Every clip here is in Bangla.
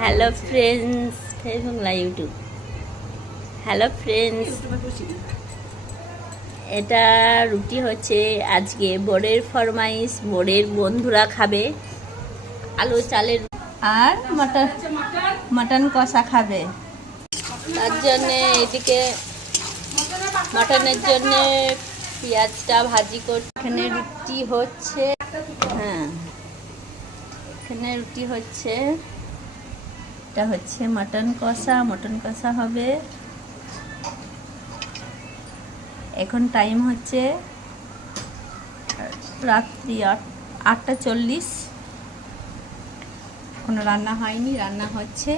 হ্যালো ফ্রেন্ডস, ফেসবুক না ইউটিউব। হ্যালো ফ্রেন্ডস, এটা রুটি হচ্ছে আজকে বোর্ডের ফরমাইশ, বোর্ডের বন্ধুরা খাবে। আলু চালের আর মটন কষা খাবে, তার জন্যে এদিকে মটনের জন্যে পেঁয়াজটা ভাজি করছে। এখানে রুটি হচ্ছে, হ্যাঁ এখানে রুটি হচ্ছে, এটা হচ্ছে মটন কষা হবে। এখন টাইম হচ্ছে রাত্রি 8:40। কোনো রান্না হয়নি, রান্না হচ্ছে।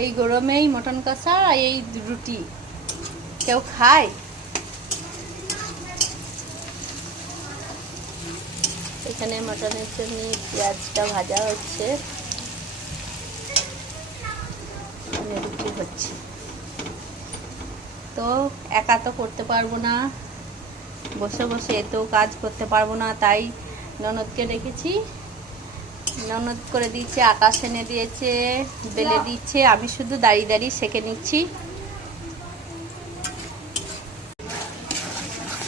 এই গরমেই মটন কষা আর এই রুটি কেউ খায়? এখানে মটনের জন্য পেঁয়াজটা ভাজা হচ্ছে, রুটি হচ্ছে। তো একা তো করতে পারবো না, বসে বসে এতেও কাজ করতে পারবো না, তাই ননদকে রেখেছি। ননদ করে দিয়েছে, আকাশ এনে দিয়েছে, বেলে দিচ্ছে, আমি শুধু দাঁড়িয়ে দাঁড়িয়ে সেঁকে নিচ্ছি।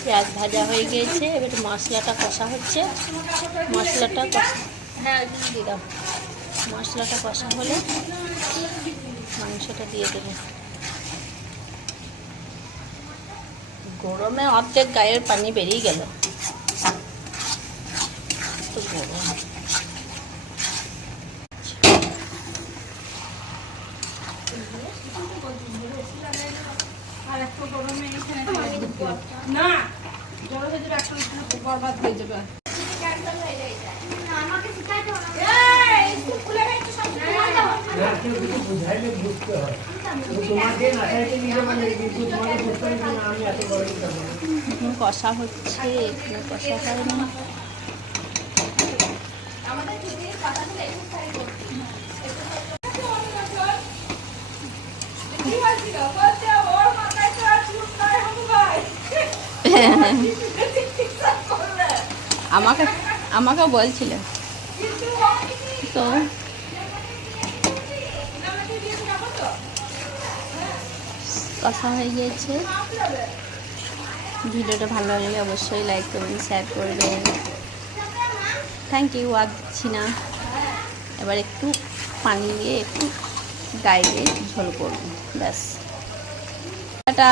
পেঁয়াজ ভাজা হয়ে গিয়েছে, এবার মশলাটা কষা হচ্ছে। মশলাটা কষা হলে মাংসটা দিয়ে দেবো। গরমে অর্ধেক গায়ের পানি বেরিয়ে গেল, তো গরম। না জল হয়ে যাবে, একটা বরবাদ হয়ে যাবে। কষা হচ্ছে, এখানে কষা হয় না। আমাকে বলছিল তো। কষা হয়ে গিয়েছে। ভিডিওটা ভালো লাগলে অবশ্যই লাইক করবেন, শেয়ার করবেন। Thank you. আর দিচ্ছি না, এবার একটু পানি দিয়ে একটু গায়ে দিয়ে ঝোল করব, ব্যাস। টাটা।